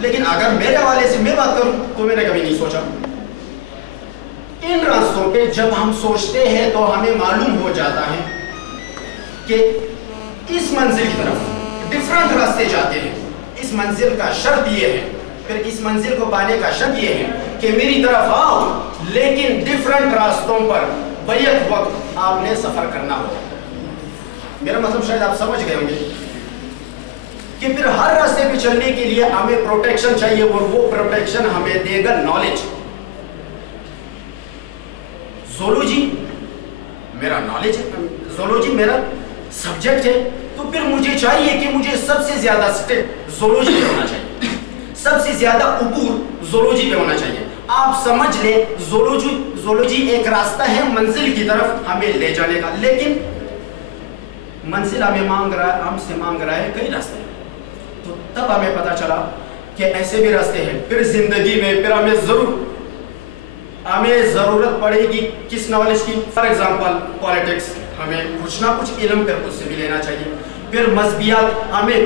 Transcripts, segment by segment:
لیکن اگر میرے حوالے سے میں بات کروں تو میں نے کبھی نہیں سوچا. ان راستوں پہ جب ہم سوچتے ہیں تو ہمیں معلوم ہو جاتا ہے کہ اس منزل کی طرف ڈیفرنٹ راستے جاتے ہیں. اس منزل کا شرط یہ ہے، پھر اس منزل کو پانے کا شرط یہ ہے کہ میری طرف آؤ، لیکن ڈیفرنٹ راستوں پر بیک وقت آپ نے سفر کرنا ہو. میرا مطلب شاید آپ سمجھ گئے ہوں گے کہ پھر ہر راستے پہ چلنے کے لیے ہمیں پروٹیکشن چاہیے، اور وہ پروٹیکشن ہمیں دے گا نالج. زولوجی میرا نالج ہے، زولوجی میرا سبجیکٹ ہے، تو پھر مجھے چاہیے کہ مجھے سب سے زیادہ سٹیپ زولوجی پہ ہونا چاہیے، سب سے زیادہ عبور زولوجی پہ ہونا چاہیے. آپ سمجھ لیں زولوجی ایک راستہ ہے منزل کی طرف ہمیں لے جانے کا، لیکن منزل ہم سے مانگ رہا ہے کئی راستے. تو تب ہمیں پتا چلا کہ ایسے بھی راستے ہیں. پھر زندگی میں پھر ہمیں ضرورت پڑے گی کس نالج کی. فار ایگزامپل پالیٹکس، ہمیں کچھ نہ کچھ علم پھر اس سے بھی لینا چاہیے. پھر مذہبیات، ہمیں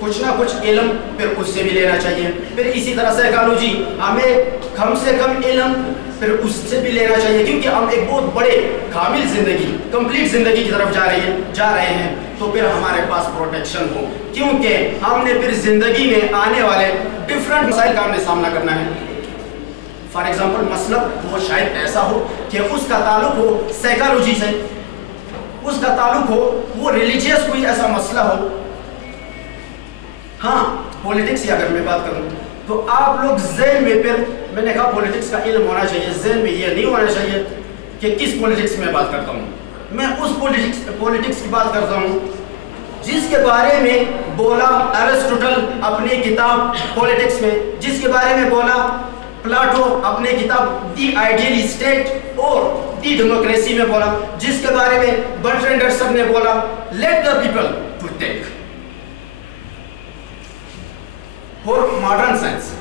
کچھ نہ کچھ علم پھر اس سے بھی لینا چاہیے. پھر اسی طرح سائیکالوجی، ہمیں کم سے کم علم پھر اس سے بھی لینا چاہیے، کیونکہ ہم ایک بہت بڑے کامل زندگی، کمپلیٹ زندگی کی طرف جا رہے ہیں. تو پھر ہمارے پاس پروٹیکشن ہو، کیونکہ ہم نے پھر زندگی میں آنے والے ڈیفرنٹ مسائل کا ہم نے سامنا کرنا ہے. فار ایگزامپل مسئلہ وہ شاید ایسا ہو کہ اس کا تعلق ہو سائیکالوجی سے، اس کا تعلق ہو وہ ریلیجیس کوئی ایسا مسئلہ ہو. ہاں پولیٹکس کی اگر میں بات کروں تو آپ لوگ ذہن میں، پھر میں نے کہا پولیٹکس کا علم ہونا چاہیے، ذہن میں یہ نہیں ہونا چاہیے کہ کس پولیٹکس میں بات کرتا ہوں. میں اس پولیٹکس کی بات کرتا ہوں جس کے بارے میں بولا ایرسٹوٹل اپنی کتاب پولیٹکس میں، جس کے بارے میں بولا پلاٹو اپنے کتاب دی آئیڈیل اسٹیٹ اور دی ڈیموکریسی میں بولا، جس کے بارے میں برٹرینڈ رسل نے بولا let the people to take. اور ماڈرن سائنس